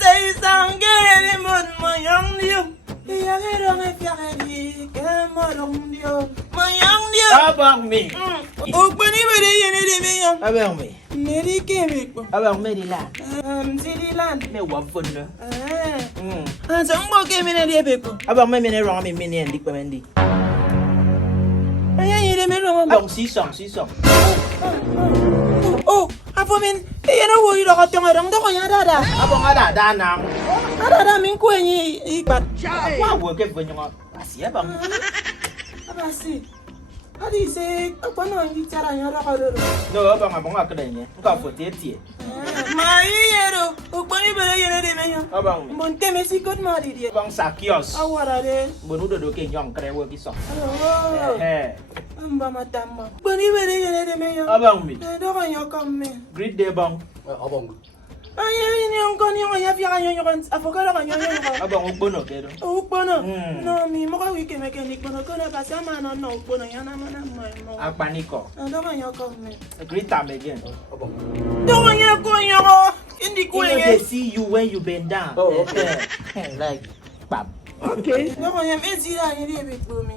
say sangere mon moyang dio. Ya gero me fiageri ke morong dio. Moyang dio. Abang me. Ogboni bere yene de me yo. Abang me. Neri kemi ko. Abang me di la. Sidi land. Me wa fun no. So mbo kemi ne de beko. Abang me ne wrong me ne ndik pa mendi. Aya yele me ro mbo. Abang si song. Oh, afomen. E na wo iro ka tonga rong do ko ya dada. Abang ada danang. Dada min ko yin ipat. Wa wo ke fun yo. Asi abang. Abasi. Adi se akwana ngi tara nya ro ka ro. No abang akadenye. Nka fotetie. MaHiRoDoOh, ogboni bere yene de me yo. Abang. Mon teme si god mari die. Abang sakios. Awara de. Mbonu do ke nyong kre wo ki so. Oh. Amba matamba. Ogboni bere yene de me yo. Abang mi. Do ko yo kam me. Great day bang. Abang. Aya ni on kon yo ya fi kan yo kan afokara kan yo yo. Abang ogbono ke do. Ogbono. No mi mo ka wi ke me ke ni gbono ko na ba sa ma no ogbono ya na ma na mo. Apaniko. Do ko yo kam me. Great time again. Abang. Do ko yo ko yo. Indi ko They ye. see you when you bend down. Oh, okay. Like bam. Okay. Do ko yo me si da ni de be gbo mi.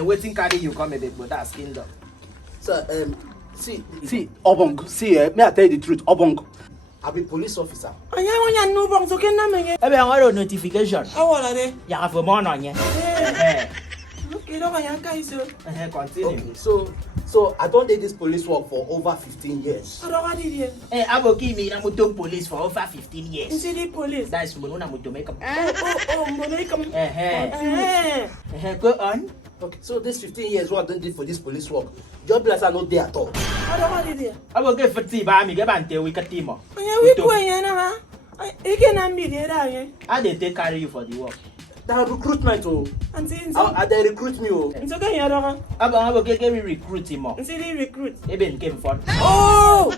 Waiting carry you come a bit, but that's kingdom. So, see, Abang, see, may I tell you the truth, Abang, I be police officer. Aya wo ya no bong so ke na me. Ebe ngoro notification. Awara de. Ya for more on ye. Okay, do ko yo kai so. Continue. Okay, so I don't do this police work for over 15 years. Ado ka di die. Aboki mi na mutom police for over 15 years. Nsi di police. That's munu na mutom make up. Oh, mbono ikam. Go on. Okay, so this 15 years what I don't do for this police work, job bless are not there at all. Ado ka di die. Aboki fati ba mi ke bante we katimo. Aya wi ko yen na ha. Ike na mbi de da yen. How they take carry you for the work? That recruitment, oh. Anti They recruit me, oh. nso ke yen do ka. Aboki ke we recruit him. Nsi di recruit. Ebe came fun. Oh!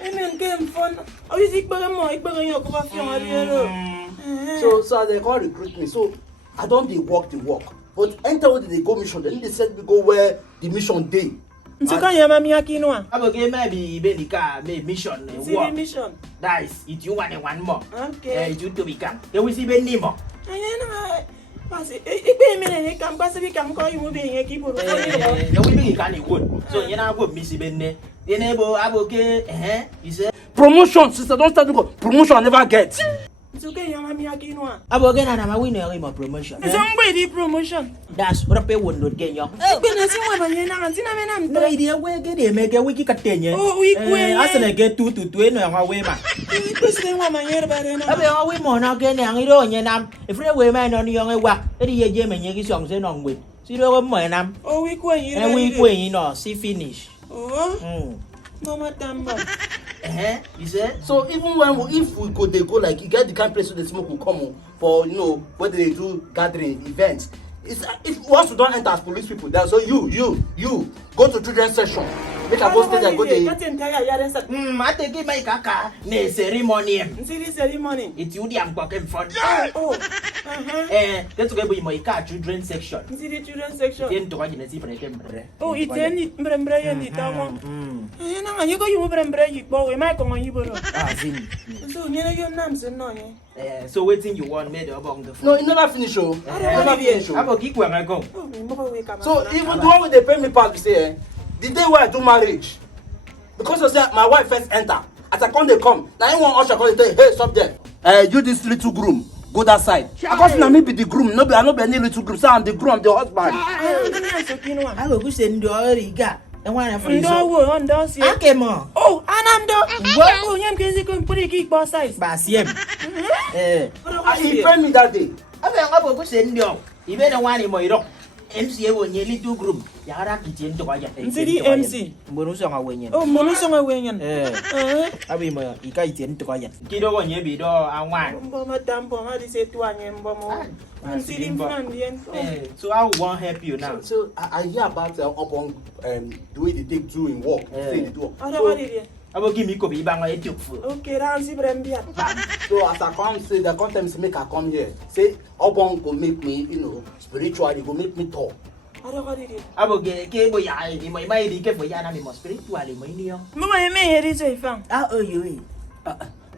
Amen game fun. O isi gbere mo, igbere yo ko ba fi on ari ero. So they can't recruit me. So I don't they work the work. But enter where they go mission, then they said we go where the mission day. Nso ka yen ma mi akinwa. Aboki maybe be nika me mission Nsi di work. mission. That is it you want one more. Okay. You to become. They will see be nimo. Aya na Pasi, ikpe mi ne kam pasi bi kam ko yu be yen ki boro. You will be can wood. So you know what miss benne. You know aboki you say Promotion, sister, don't start to go. Promotion I never get. Nso ke yen ma mi akinwa. aboki na ma win your promotion. Nso ngbe di promotion. That's what pay won not get yo. Ikpe na si wa ba yen na anti na me na No mto. idea where get them make wiki katenye. Oh, we kwe. Asana get 2 to 2 no ya we ma. Ikpe si wa ma yen ba de na. Abe ya we mo na get na ngiro nye nam. Efre we ma no yo wa. Edi ye je menye ki song se no ngwe. Si do mo nam. Oh, we kwe yin. And we kwen no see finish. Oh. No matamba. You say? So even if we go, they go like you get the kind of place where the smoke will come for where they do gathering events. It's if once you don't enter as police people there, so you go to children's session. Make a go stay there, go there. I take my kaka ne ceremony. Nsi di ceremony. It's you the ampokem front. Oh. Let's go by my car children section. Nsi di children section. Yen to wajine si prekem. Oh, iteni mbrembre yen di tawo. Na nga yugo yu mbrembre yi bo we mai ko ngi boro. Zini. So nyene yo nam se no ye. So waiting you want made abong the No, it never finish. Oh, never finish. Abo ki kwa go. Oh, mi mo we kama. So even the one where they pay me back, you say, the day where I do marriage, because I said my wife first enter, as I come they come. Now anyone usher come they tell, hey, stop there. You this little groom, go that side. Because now me be the groom, I no be any little groom. So I'm the groom, I'm the husband. I go send you riga. And one of Ndo wo ndo si. Akemo. Oh, anam do. Oh, nyam kenzi ko put kick boss size. Basiem. He paid me that day. Abo go send you. Even the one in MaHiRoDoOh. MC wo nye little group. Yara kitchen to kwaya. Nsi di MC. Mbonu so nga wenyen. Oh, monu so nga wenyen. Abi mo ika itien to kwaya. Kido wo nye bi do anwan. Mbo madambo ma di se tu anye mbo mo. Nsi di mfandien. So I won't help you now. So I hear about upon the way they take do in work. Say they do. Abo give me ko bi bang e tuk. Okay, ran si brembia. So as I come say the content make I come here. Say upon go make me, spiritually go make me talk. Abo ke bo ya ni mo mai di ke bo ya na mi mo spiritually mo ni yo. Mama me heri so ifan. You.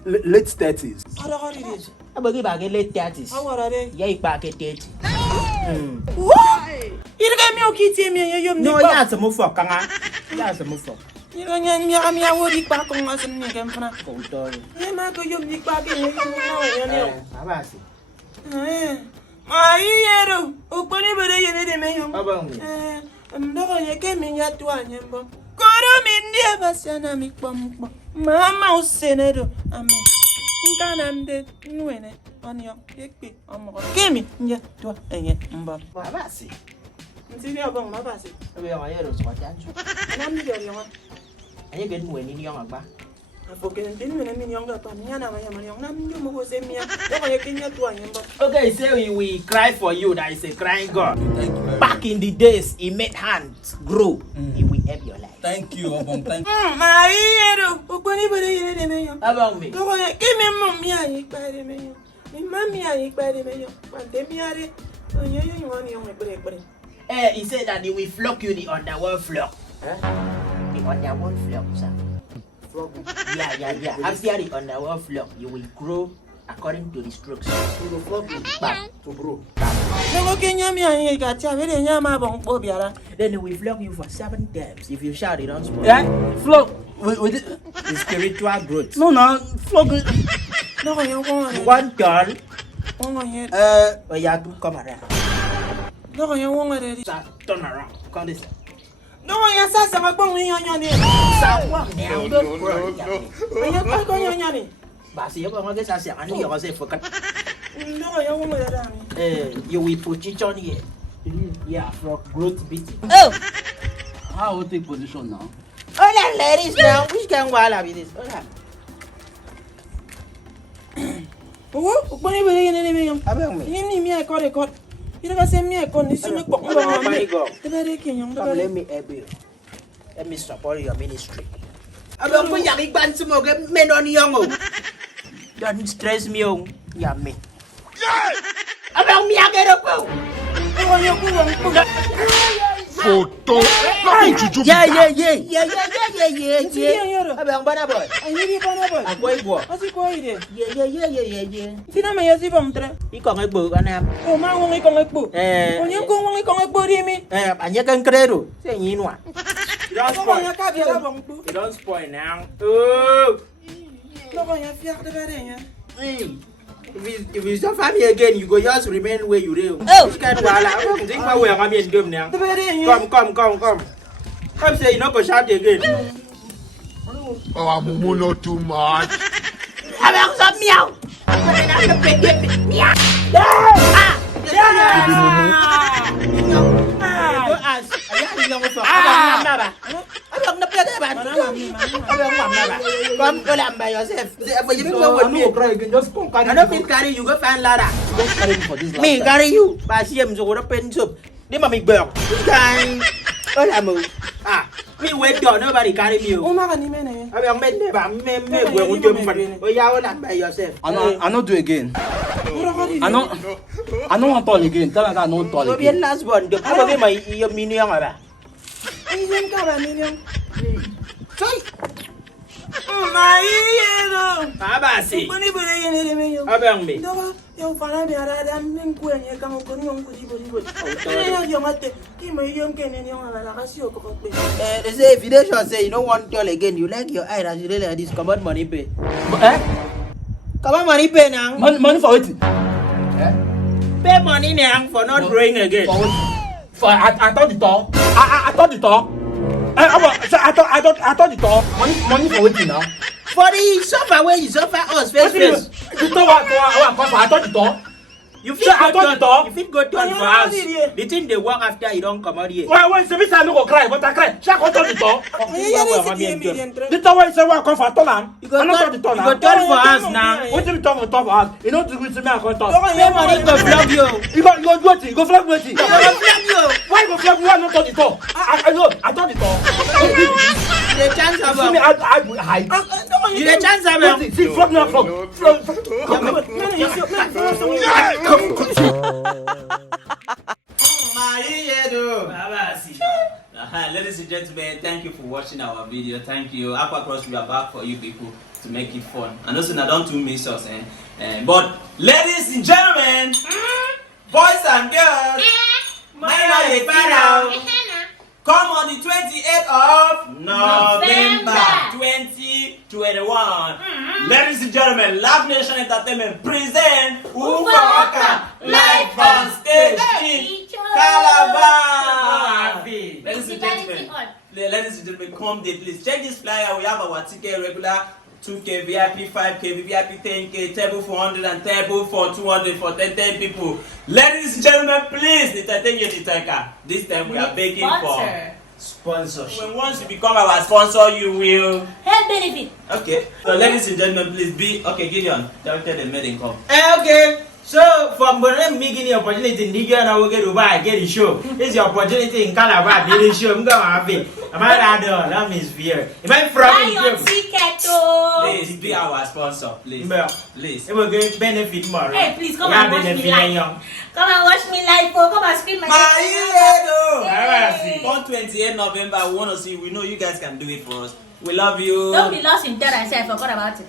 late 30s. How it is? Abagi ba ke late 30s. How are they? Ya ipa ke 30. What? You get me okay me you No, ya se mo fo kanga. Ya se mo fo. You don't know me awori pa ko ngasen ni kem fana. Utong. E ma ko yum ni pa ke you no. Mabasi. MaHiRoDoOh okponi bere yene de me yum. Abang mi. Ndoko ye ke mi ya tu anyembo. Koro mi ndi abasiana mi kpomkpo. Mama usenedo ame. Nkana mde nwene onyo ekpe omo. Kemi nya tu enye mbo. Mabasi. Ntiri obong Mabasi. Ebe ya MaHiRoDoOh so janju. Namdi de yo. Anye gen mu ni yong agba. Afoken tin mena mi yong pa mi na ma ya ma yong nam ndu mo go se mi ya. Ndoko ye ke nya tu anyembo. Okay, say we cry for you. That is a crying God. Thank you very much. Back in the days, he made hands grow. He will help your life. Thank you, Obom. Thank you. MaHiRoDoOh okponi bere yene de me yong. Abang mi. Ndoko ye ke mi mum mi ayi pa de me yong. Mi mami ayi pa de me yong. Pante mi are. Onyo yo wani yong ekpere. He said that he will flock you the underworld flock. Huh? The underworld flock, sir. Frog. Yeah. After the underworld flock, you will grow according to the strokes. You will flog me back to bro. Ndoko ke nya mi ayi ga ti abere nya ma bon po biara. Then he will flog you for 7 times. If you shout, it don't spoil. Yeah, flog. With The spiritual growth. no, flog. Ndoko yo ko wani. One turn, Wongo ye. or you have to come around. Ndoko yo wongo de. Sir, turn around. Come this way. Ndoko ya sasa ma gbon yin yan ni. Sir, walk now. Don't worry. Ayo pa ko yan yan ni. Basi, you go get us here. I know you're going to say for Ndoko yo wongo de da. you will position here. Yeah, for growth beating. Oh. How will take position now? Oh, that ladies now. Which can wala be this? Oh, that. Okponi bere yene de me yong. Abang me. Yin ni mi ay ko record. You ga se mi ay ko ni si mi pok. MaHiRoDoOh. Tebere ke yong. Come, let me help you. Let me support your ministry. Abang mo yang iban semua ke men on yang oh. Don't stress me oh. Ya me. Abang mi MaHiRoDoOh. Ndoko yo ku wong ku. Photo. Yeah. MaHiRoDoOh. Abang bana boy. Ayi bi bana boy. AkwaIbom. Asi ko ide. Yeah. Tina me yasi bom tre. Ikong egbo anam. O ma wong ikong ekpo. Onye ko wong ikong ekpo di mi. Anya kan credo. Say yinwa. Ndoko ya ka bi ra bom ku. You don't spoil now. Oh. Ndoko ya fiak de bere nya. Hey. If you suffer me again, you go just remain where you live. Oh. Which kind of wala? Think my way I'm in them now. De bere nya. Come. Come say you not go shout again. Oh, Mumu not too much. Abang sa meow. Meow. Go ask. Ayan yung gusto. Abang na ba? Abang na pwede ba? Abang na ba? Come go lang by yourself. But you don't know what me. Just come carry I don't mean carry you go find ladder. Don't carry me for this last Me time. carry you. Pasiem so go pen soup. Di mami berk. Kan. Hola mo. Me wait door nobody carry me. O ma ka ni mene. Abang men ba me go unjum fan. O ya wala by yourself. I not do again. I don't want to talk again. Tell me that I don't talk So be again. last one. The abang may iyo minion ba. Ayi yen ka ba ni yong. Soy. MaHiRoDoOh. Mabasi. Okponi bere yene de me yong. Abang me. Ndoko yo fana bi ara da min ku enye ka mo ko ni yong ku di bo. Ni yong ate. Ki mo yong ke ni yong ala ka si o ko pe. They say if you don't sure say you don't want tell again, you like your eye as you really like this. Come on, money pay. Come on, money pay now. Money for it. Pay money now for not growing again. For I thought the talk. I thought the talk. I thought the talk. Money for it now. For the suffer where you suffer us face. The talk I thought the talk. You Sir, I thought the talk. If it go turn for us, the thing they work after you don't come out here. Why say me say I no go cry, but I cry. Shall I thought the talk. The talk why say why come for talk. You go I not thought the talk you go now. turn for us now. What you talk for us? You know to me I come talk. Pay money go flog you. You go do it. You go flag me. You go flog you. Why go flag me? I not thought the talk. I know. I thought the talk. The chance of See me I hide. you the chance of See flog me flog. MaHiRoDoOh Mabasi. Ladies and gentlemen, thank you for watching our video. Thank you. Aqua Cross, we are back for you people to make it fun. And also, I don't miss us. But ladies and gentlemen, boys and girls, come on the 28th of November 2021. Ladies and gentlemen, LaffNation Entertainment present Ufok Akam live on stage in Calabar. Ladies and gentlemen, come there, please. Check this flyer. We have our ticket regular 2K, VIP 5K, VIP 10K, table for 100 and table for 200 for 10 people. Ladies and gentlemen, please, this time we are begging for sponsorship. When once you become our sponsor, you will help benefit. Okay. So ladies and gentlemen, please be okay. Gideon, tell them made come. Okay. So from the beginning opportunity in Nigeria, now we get to buy get the show. This is your opportunity in Calabar. The show. I'm gonna have it. That means fear. If I'm from buy your ticket, please be our sponsor, please. Please. It will get benefit more. Hey, please come and watch me live. Come and watch me live. Come and scream my MaHiRoDoOh. On 28th November, we want to see. We know you guys can do it for us. We love you. Don't be lost in terror. I said I forgot about it.